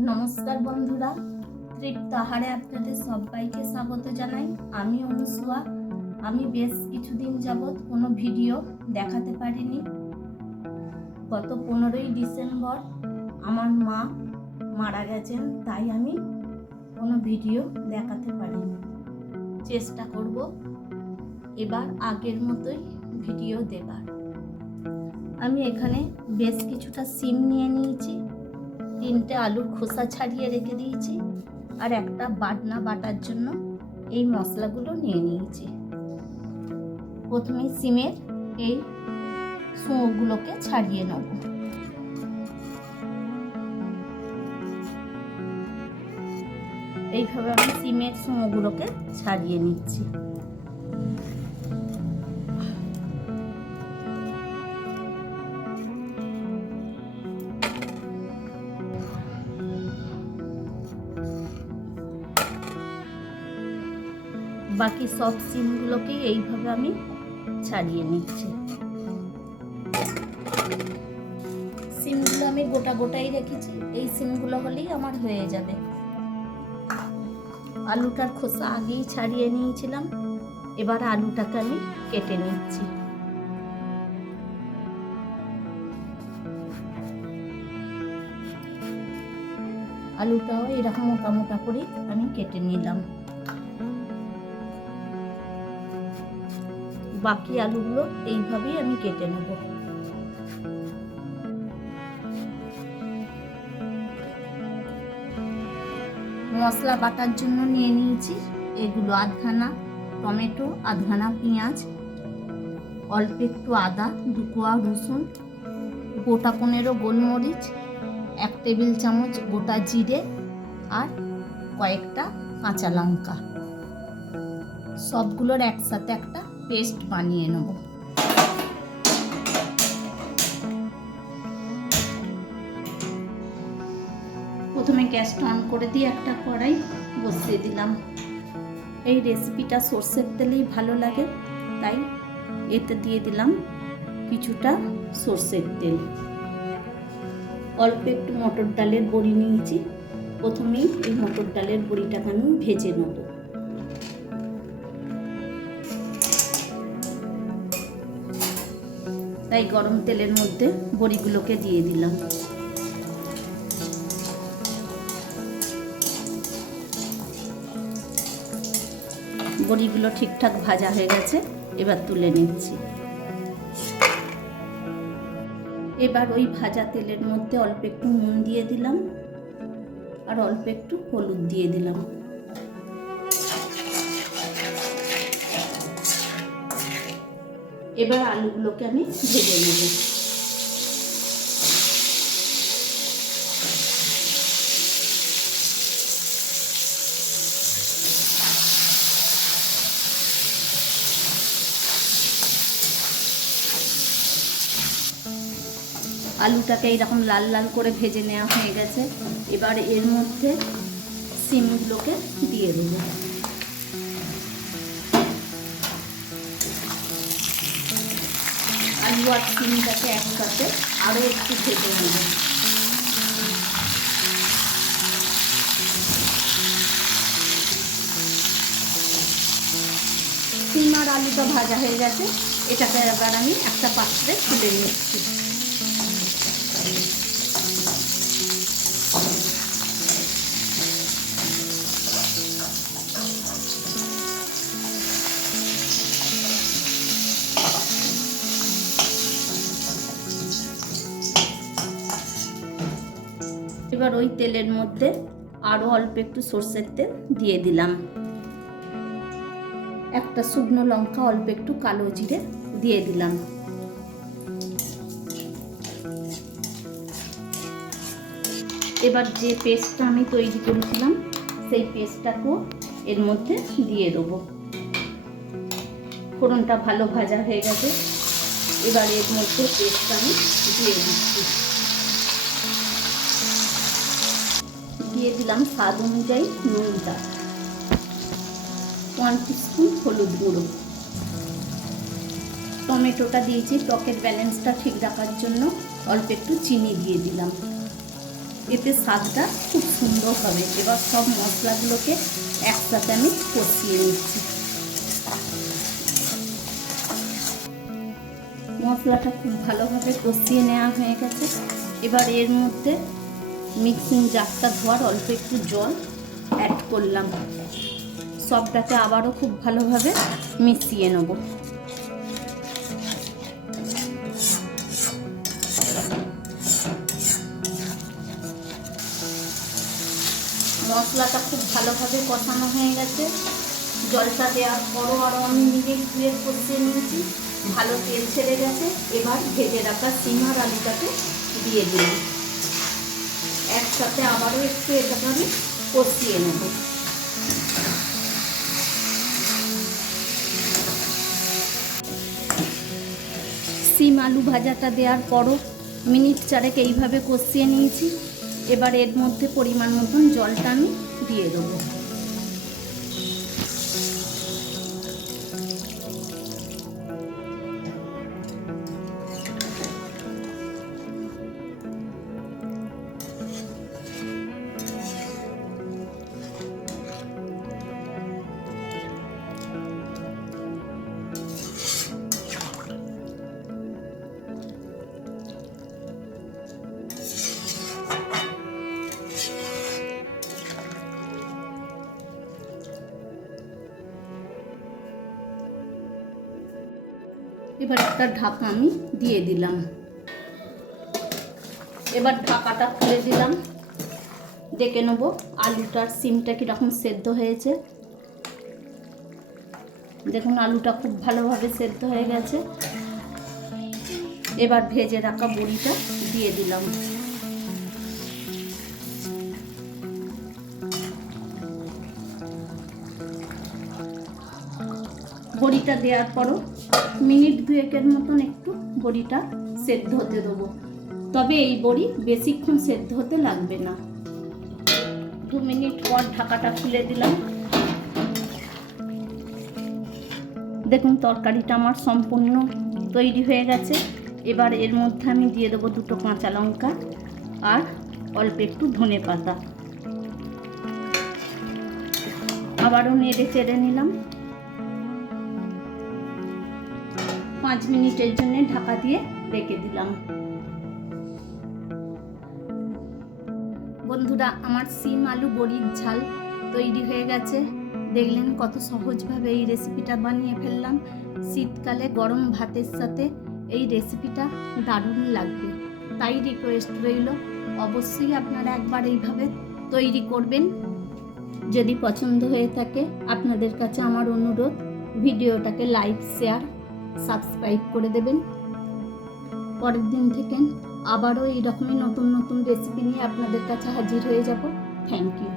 নমস্কার বন্ধুরা, তৃপ্ত আহারে আপনাদের সবাইকে স্বাগত জানাই। আমি অনুসুয়া। আমি বেশ কিছুদিন যাবৎ কোনো ভিডিও দেখাতে পারিনি। গত 15ই ডিসেম্বর আমার মা মারা গেছেন, তাই আমি কোনো ভিডিও দেখাতে পারিনি। চেষ্টা করব এবার আগের মতোই ভিডিও দেবার। আমি এখানে বেশ কিছুটা সিম নিয়ে নিয়েছি, 3টে আলুর খোসা ছাড়িয়ে রেখে দিয়েছি, আর একটা বাটনা বাটার জন্য এই মশলাগুলো নিয়ে নিয়েছি। প্রথমে সিমের এই সুঁগুলোকে ছাড়িয়ে নেব। এইভাবে আমি সিমের সুঁগুলোকে ছাড়িয়ে নিচ্ছি। বাকি সব সিমগুলোকে এইভাবে আমি ছাড়িয়ে নিচ্ছি। সিমগুলো আমি গোটা গোটাই রেখেছি, এই সিমগুলো হলেই আমার হয়ে যাবে। আলুটার খোসা আগেই ছাড়িয়ে নিয়েছিলাম, এবার আলুটাকে আমি কেটে নিচ্ছি। আলুটাও এরকম মোটা মোটা করে আমি কেটে নিলাম। বাকি আলুগুলো এইভাবেই আমি কেটে নেব। মশলা বাটার জন্য নিয়ে নিয়েছি এগুলো: আধখানা টমেটো, আধখানা পেঁয়াজ, অল্প একটু আদা, 2 কোয়া রসুন, গোটা 15 গোলমরিচ, 1 টেবিল চামচ গোটা জিরে, আর কয়েকটা কাঁচা লঙ্কা। সবগুলোর একসাথে একটা পেস্ট বানিয়ে নেব। প্রথমে গ্যাসটা অন করে দিয়ে একটা কড়াই বসিয়ে দিলাম। এই রেসিপিটা সর্ষের তেলেই ভালো লাগে, তাই এতে দিয়ে দিলাম কিছুটা সর্ষের তেল। অল্প একটু মটর ডালের বড়ি নিয়েছি, প্রথমেই এই মটর ডালের বড়িটাকে আমি ভেজে নেব। তাই গরম তেলের মধ্যে বড়িগুলোকে দিয়ে দিলাম। বড়িগুলো ঠিকঠাক ভাজা হয়ে গেছে, এবার তুলে নিচ্ছি। এবার ওই ভাজা তেলের মধ্যে অল্প একটু নুন দিয়ে দিলাম, আর অল্প একটু হলুদ দিয়ে দিলাম। এবার আলুগুলোকে আমি ভেজে নেব। আলুটাকে এইরকম লাল লাল করে ভেজে নেওয়া হয়ে গেছে। এবার এর মধ্যে সিমগুলোকে দিয়ে দেবো। আলু আর সিমটাকে একসাথে আরও একটু ভেজে নেব। সিম আর আলুটা ভাজা হয়ে গেছে, এটাকে এবার আমি একটা পাত্রে তুলে নিচ্ছি। এবার ওই তেলের মধ্যে আরও অল্প একটু সর্ষের তেল দিয়ে দিলাম। একটা শুকনো লঙ্কা, অল্প একটু কালো জিরে দিয়ে দিলাম। এবার যে পেস্টটা আমি তৈরি করেছিলাম সেই পেস্টটাকেও এর মধ্যে দিয়ে দেবো। ফোড়নটা ভালো ভাজা হয়ে গেছে, এবার এর মধ্যে পেস্টটা আমি দিয়ে দিচ্ছি। দিয়ে দিলাম স্বাদ অনুযায়ী নুনটা, 1 টিস্পুন হলুদ গুঁড়ো। টমেটোটা দিয়েছি টকের ব্যালেন্সটা ঠিক রাখার জন্য, অল্প একটু চিনি দিয়ে দিলাম। এতে স্বাদটা খুব সুন্দর হবে। এবার সব মশলাগুলোকে একসাথে আমি কষিয়ে নিচ্ছি। মশলাটা খুব ভালোভাবে কষিয়ে নেওয়া হয়ে গেছে। এবার এর মধ্যে মিক্সিং জারটা ধোয়ার অল্প একটু জল অ্যাড করলাম। সবটাকে আবারও খুব ভালোভাবে মিশিয়ে নেব। মশলাটা খুব ভালোভাবে কষানো হয়ে গেছে। জলটা দেওয়ার পরও আরও আমি মিনিট 2 কষিয়ে নিয়েছি। ভালো তেল ছেড়ে গেছে। এবার ভেজে রাখা সিম আর আলুটাকে দিয়ে দিলাম। একসাথে আবারও একটু এটাকে আমি কষিয়ে নেব। সিম আলু ভাজাটা দেওয়ার পরও মিনিট 4 এইভাবে কষিয়ে নিয়েছি। এবার এর মধ্যে পরিমাণ মতন জলটা আমি দিয়ে দেবো। এবার একটা ঢাকা আমি দিয়ে দিলাম। এবার ঢাকাটা খুলে দিলাম। দেখে নেবো আলুটার সিমটা কীরকম সেদ্ধ হয়েছে। দেখুন আলুটা খুব ভালোভাবে সেদ্ধ হয়ে গেছে। এবার ভেজে রাখা বড়িটা দিয়ে দিলাম। বড়িটা দেওয়ার পরও মিনিট 2 মতন একটু বড়িটা সেদ্ধ হতে দেবো। তবে এই বড়ি বেশিক্ষণ সেদ্ধ হতে লাগবে না। 2 মিনিট পর ঢাকাটা খুলে দিলাম। দেখুন তরকারিটা আমার সম্পূর্ণ তৈরি হয়ে গেছে। এবার এর মধ্যে আমি দিয়ে দেবো 2টো কাঁচা লঙ্কা আর অল্প একটু ধনেপাতা। আবারও নেড়ে চেড়ে নিলাম। 5 মিনিটের জন্য ঢাকা দিয়ে রেখে দিলাম। বন্ধুরা আমার সিম আলু বড়ির ঝাল তৈরি হয়ে গেছে। দেখলেন কত সহজভাবে এই রেসিপিটা বানিয়ে ফেললাম। শীতকালে গরম ভাতের সাথে এই রেসিপিটা দারুণ লাগবে। তাই রিকোয়েস্ট রইল অবশ্যই আপনারা একবার এইভাবে তৈরি করবেন। যদি পছন্দ হয়ে থাকে আপনাদের কাছে আমার অনুরোধ ভিডিওটাকে লাইক শেয়ার সাবস্ক্রাইব করে দেবেন। পরের দিন থেকে আবারও এইরকমই নতুন নতুন রেসিপি নিয়ে আপনাদের কাছে হাজির হয়ে যাব। Thank you.